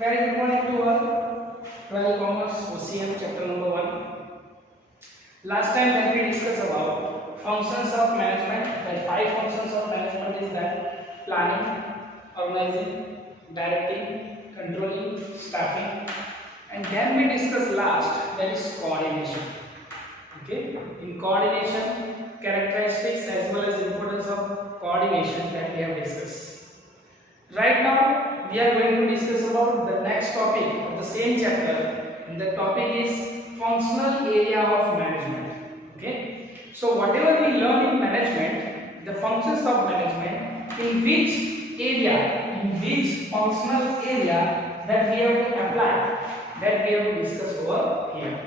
Very good morning to all. 12 Commerce OCM chapter number 1. Last time that we discussed about functions of management, that 5 functions of management is that planning, organizing, directing, controlling, staffing, and then we discussed last, that is coordination. Okay, in coordination, characteristics as well as importance of coordination that we have discussed. Right now, we are going to discuss about the next topic of the same chapter, and the topic is functional area of management. Okay, so whatever we learn in management, the functions of management, in which area, in which functional area that we have to apply, that we have to discuss over here.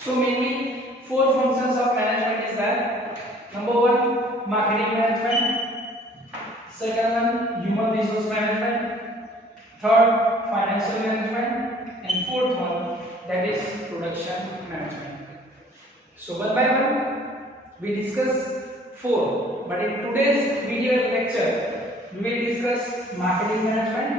So mainly 4 functions of management is that: number 1, marketing management; second one, human resource management; third, financial management; and fourth one, that is production management. So one by one we discuss 4, but in today's video lecture we will discuss marketing management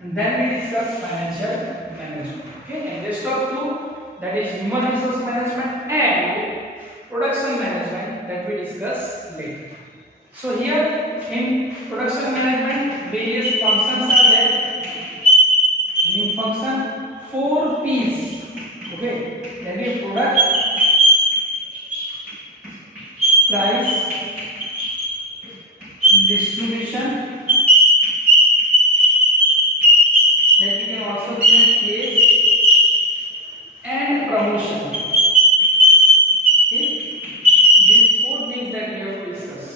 and then we discuss financial management. Okay, and rest of 2, that is human resource management and production management, that we discuss later. So here in production management, various functions are there, and in function 4 P's. Okay, that is product, price, distribution, that we can also name place, and promotion. Okay, these 4 things that we have to discuss.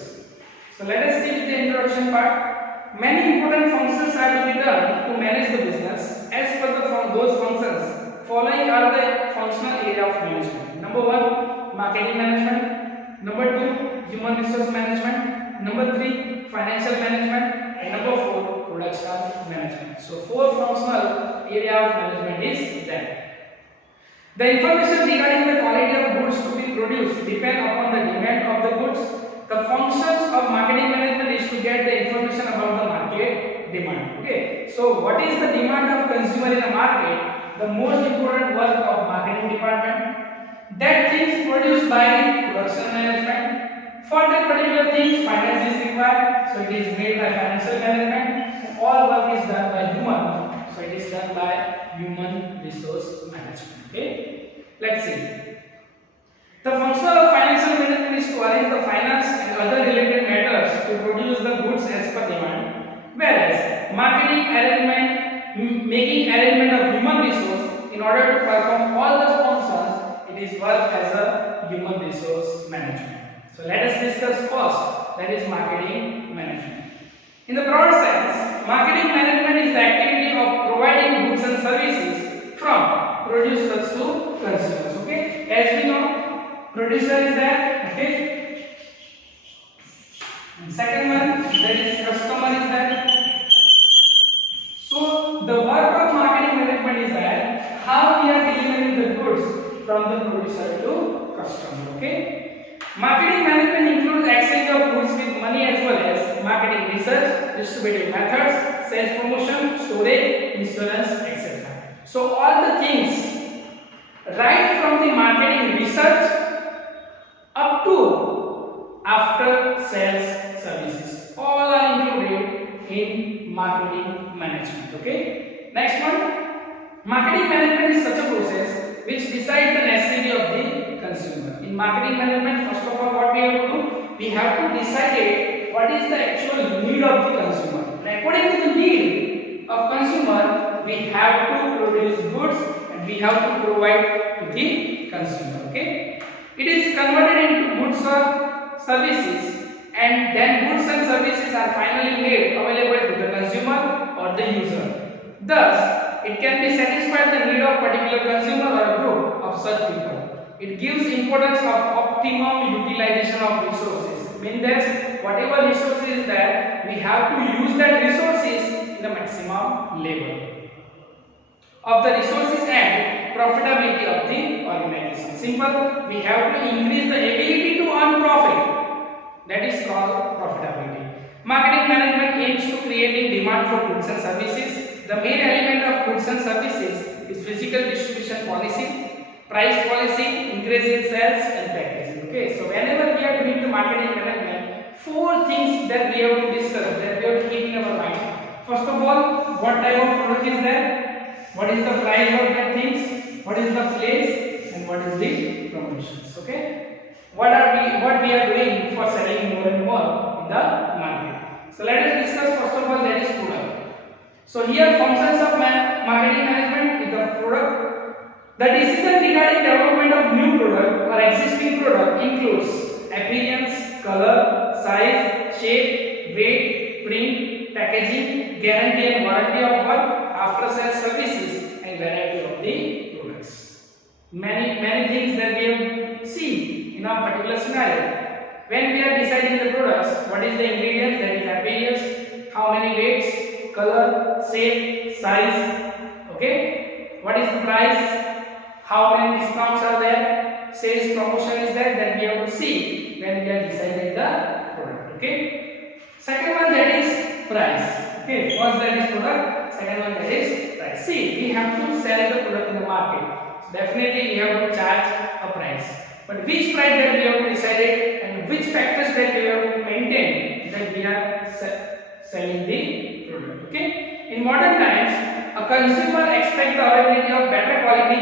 So let us see the introduction part. Many important functions are to be done to manage the business. As per those functions, following are the functional area of management. Number 1, marketing management; number 2, human resource management; number 3, financial management; and number 4, production management. So 4 functional area of management is there. The information regarding the quality of goods to be produced depend upon the demand of the goods. The functions of marketing management is to get the information about the market demand. Okay, so what is the demand of consumer in the market? The most important work of marketing department. That things produced by production management. For that particular things, finance is required, so it is made by financial management. All work is done by human, so it is done by human resource management. Okay, let's see. The function of financial management is to arrange the finance and other related matters to produce the goods as per demand, whereas marketing arrangement, making arrangement of human resource in order to perform all the functions, it is work as a human resource management. So let us discuss first, that is marketing management. In the broad sense, marketing management is the activity of providing goods and services from producers to consumers. Okay, as we know, producer is there. Okay, and second one, that is customer is there. So the work of marketing management is that how we are delivering the goods from the producer to customer. Okay, marketing management includes exchange of goods with money as well as marketing research, distributive methods, sales promotion, storage, insurance, etc. So all the things right from the marketing research up to after sales services, all are included in marketing management. Okay, next one, marketing management is such a process which decides the necessity of the consumer. In marketing management, first of all, what we have to do, we have to decide what is the actual need of the consumer, and according to the need of consumer, we have to produce goods and we have to provide to the consumer. Okay, it is converted into goods or services, and then goods and services are finally made available to the consumer or the user. Thus, it can be satisfied the need of particular consumer or a group of such people. It gives importance of optimum utilization of resources. Means that whatever resources is there, we have to use that resources in the maximum level of the resources and profitability of the organization. Simple, we have to increase the ability to earn profit. That is called profitability. Marketing management aims to creating demand for goods and services the main element of goods and services is physical distribution policy, price policy, increase in sales and packaging. Okay, so whenever we are doing the marketing management, four things that we have to discuss, that we have to keep in our mind. First of all, what type of product is there? What is the price of that things? What is the place? And what is the promotions? Okay, what we are doing for selling more and more in the market. So let us discuss first of all, that is product. So here functions of marketing management is the product. The decision regarding development of new product or existing product includes appearance, color, size, shape, weight, print, packaging, guarantee and warranty of work, after sales services and variety of the products. Many things that we have seen in a particular scenario. When we are deciding the products, what is the ingredients, that is appearance, how many weights, color, shape, size, okay, what is the price, how many discounts are there, sales promotion is there, that we have to see when we are deciding the product. Okay, second one, that is price. Okay, first that is product, second one that is price. See, we have to sell the product in the market, so definitely we have to charge a price, but which price that we have to decide it and which factors that we have to maintain that we are selling the product. Okay, in modern times a consumer expects the availability of better quality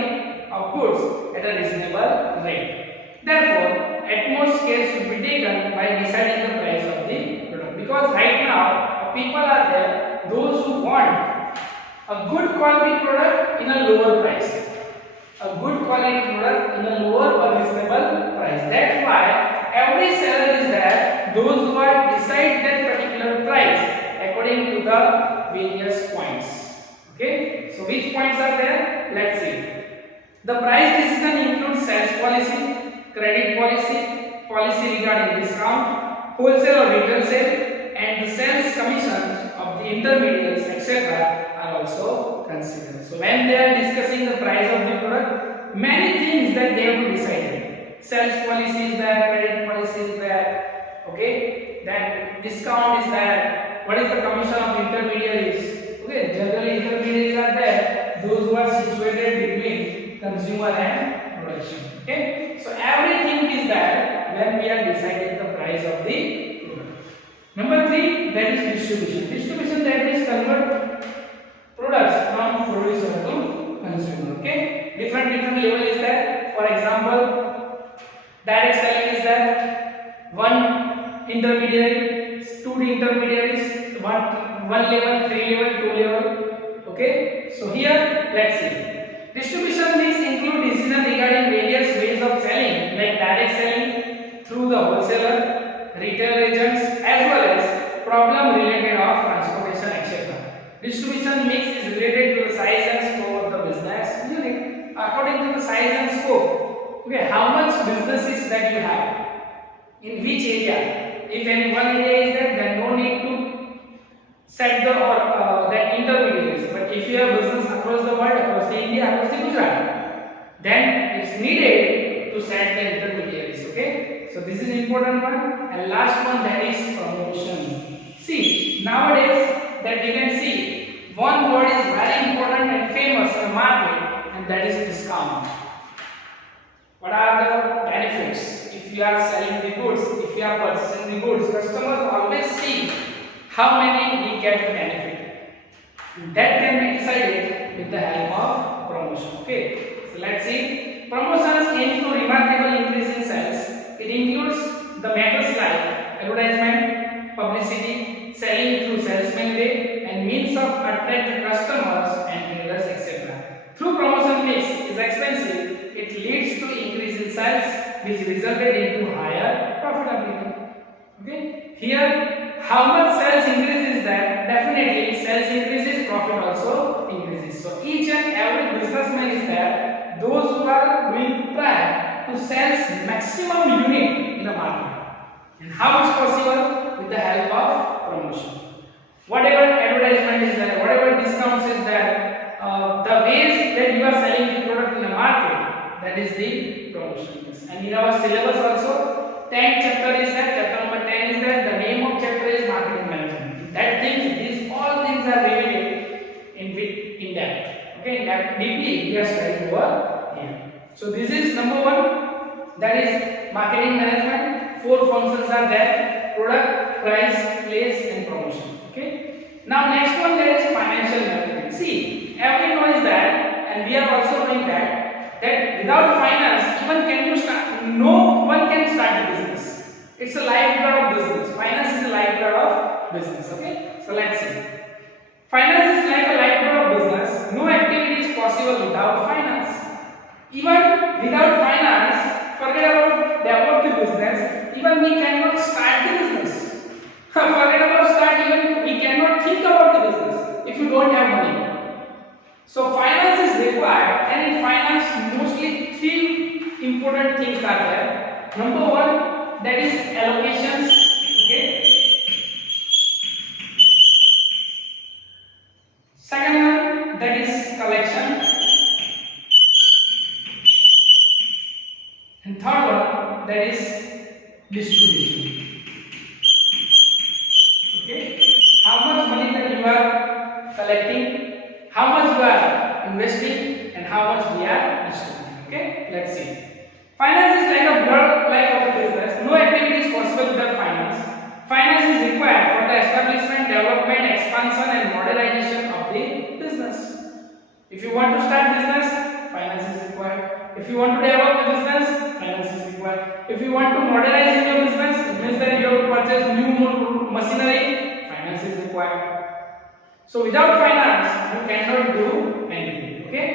of goods at a reasonable rate. Therefore, utmost care should be taken by deciding the price of the product, because right now people are there, those who want a good quality product in a lower price, a good quality product in a lower or reasonable price. That's why every seller is there, those who are decide that particular price according to the various points. Okay, so which points are there? Let's see. The price decision includes sales policy, credit policy, policy regarding discount, wholesale or retail sale, and the sales commissions of the intermediaries, etc. are also considered. So when they are discussing the price of the product, many things that they have to decide. Sales policy is there, credit policy is there, okay, then discount is there, what is the commission of intermediaries. Okay, generally intermediaries are there, those who are situated between consumer and production. Okay, so everything is there when we are deciding the price of the product. Number 3, that is distribution. Distribution, that is convert products from producer to consumer. Okay, different level is there. For example, direct selling is there, one intermediary, two intermediaries, one level, 3 level, 2 level. Okay, so here let's see. Distribution means include decision regarding various ways of selling, like direct selling through the wholesaler, retail agents, as well as problem related of transportation, etc. Distribution mix is related to the size and scope of the business. According to the size and scope, okay, how much businesses that you have, in which area. If any one area is there, then no need to set the that intermediaries. But if you have business across the world, across the India, across the Gujarat, then it's needed to set the intermediaries. Okay, so this is important one. And last one, that is promotion. See, nowadays that we can see one word is very important and famous in the market, and that is discount. What are the benefits? If you are selling the goods, if you are purchasing the goods, customers always see how many we get the benefit. That can be decided with the help of promotion. Okay, so let's see. Promotions aims to remarkable increase in sales. It includes the matters like advertisement, publicity, selling through salesman way, and means of attract the customers and traders, etc. Through promotion mix is expensive, it leads to increase in sales, which resulted into higher profitability. Okay, here how much sales increase is there? Definitely sales increases, profit also increases. So each and every businessman is there, those who are doing try to sell maximum unit in the market. And how it's possible? With the help of promotion. Whatever advertisement is there, whatever discounts is there, the ways that you are selling the product in the market, that is the promotion. And in our syllabus also, 10th chapter is there, chapter number 10 is there, the name of chapter is marketing management. That things, these all things are related in Okay, that deeply we are studying over here. So this is number one, that is marketing management. Four functions are there: product, price, place, and promotion. Okay. Now next one, that is financial management. See, everyone knows that, and we are also knowing that without finance, even can you start? No one can start a business. It's a lifeblood of business. Finance is a lifeblood of business. Okay. So let's see. Finance is like a lifeblood of business. No activity is possible without finance. Even without finance, forget about develop the business. Even we cannot start the business. Forget about start. Even we cannot think about the business if you don't have money. So finance is required, and in finance, mostly three important things are there. Number one, that is allocations. Okay. Second one, that is collection, and third one, that is distribution. Okay, how much money that you are collecting, how much you are investing, and how much we are distributing. Okay, let's see. Finance is like a blood life of the business. No activity is possible without finance. Finance is required for the establishment, development, expansion, and modernization of the business. If you want to start business, finance is required. If you want to develop the business, finance is required. If you want to modernize in your business, it means that you have to purchase new machinery, finance is required. So without finance, you cannot do anything. Okay.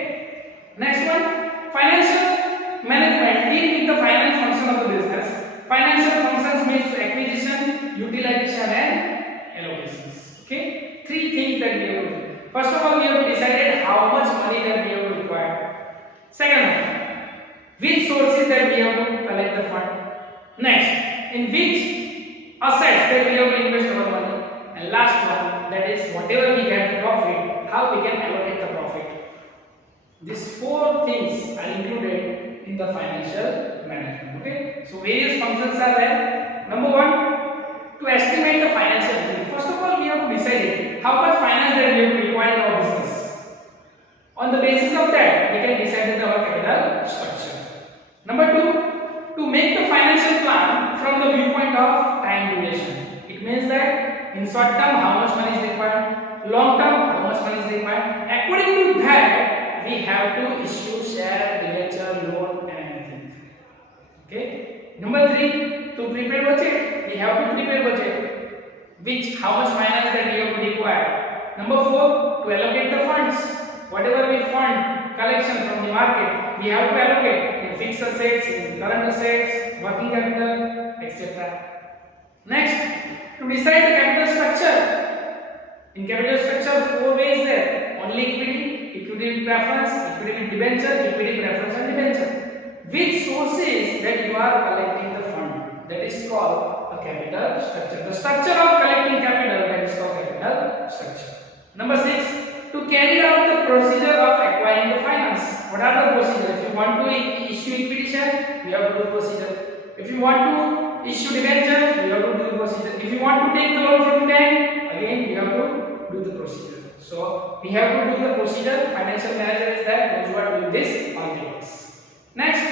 Next one, financial management deal with the finance function of the business. Financial functions means acquisition, utilization, and allocations. Okay, three things that we have to do. First of all, we have to decide how much money that we have to require. Second one, which sources that we have to collect the fund. Next, in which assets that we have to invest our money. And last one, that is whatever we get profit, how we can allocate the profit. These four things are included in the financial management. Okay, so various functions are there. Number one, to estimate the financial need. First of all, we have to decide how much finance that we have to require in our business. On the basis of that, we can decide our capital structure. Number two, to make the financial plan from the viewpoint of time duration. It means that in short term, how much money is required, long term, how much money is required. According to that, we have to issue share, debenture, loan, and everything. Okay. Number three, to prepare budget, we have to prepare budget. Which, how much finance that we have to require. Number four, to allocate the funds. Whatever we fund, collection from the market, we have to allocate in fixed assets, in current assets, working capital, etc. Next, to decide the capital structure. In capital structure, four ways there. Only equity, equity preference, equity with debenture, equity preference, and debenture. Which sources that you are collecting the fund, that is called a capital structure. The structure of collecting capital, that is called capital structure. Number 6, to carry out the procedure of acquiring the finance. What are the procedures? If you want to issue equity share, you have to do the procedure. If you want to issue debenture, you have to do the procedure. If you want to take the loan from bank, again you have to do the procedure. So we have to do the procedure. Financial manager is there, those who are doing this all the ways. Next,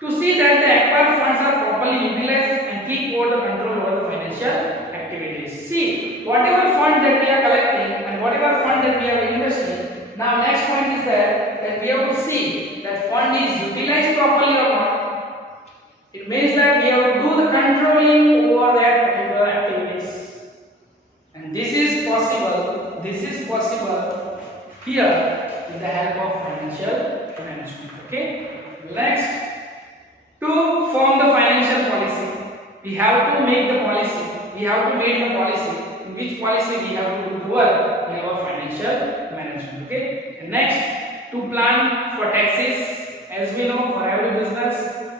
to see that the acquired funds are properly utilized and keep over the control over the financial activities. See, whatever fund that we are collecting and whatever fund that we are investing, now next point is that we have to see that fund is utilized properly or not. It means that we have to do the controlling over that particular activities. And this is possible here with the help of financial management. Okay. Next, to form the financial policy, we have to make the policy. We have to make the policy. In which policy we have to do the work? We have a financial management. Okay. And next, to plan for taxes. As we know, for every business,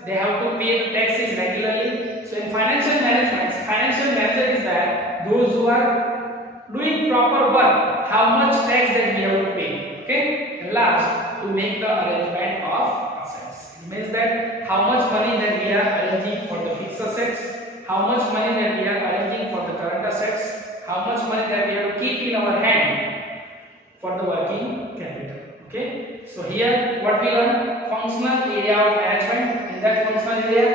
they have to pay the taxes regularly. So in financial management, financial manager is that those who are doing proper work, how much tax that we have to pay. Okay. And last, to make the arrangement of assets. It means that how much money that we are arranging for the fixed assets, how much money that we are arranging for the current assets, how much money that we have to keep in our hand for the working capital. समझ लिया.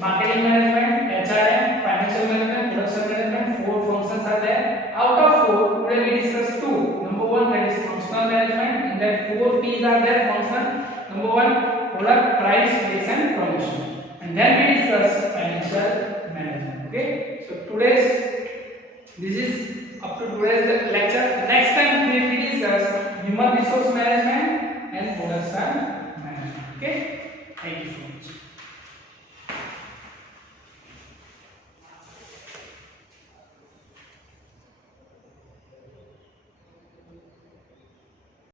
Marketing management, HRM, financial management, production management, 4 functions are there. Out of 4, today we discuss 2. Number 1, that is functional management. In that 4 P's are there function. Number 1, product, price, place and promotion. And then we discuss financial management. Okay. So this is up to today's lecture. Next time we discuss human resource management and production management. Okay. Thank you so much.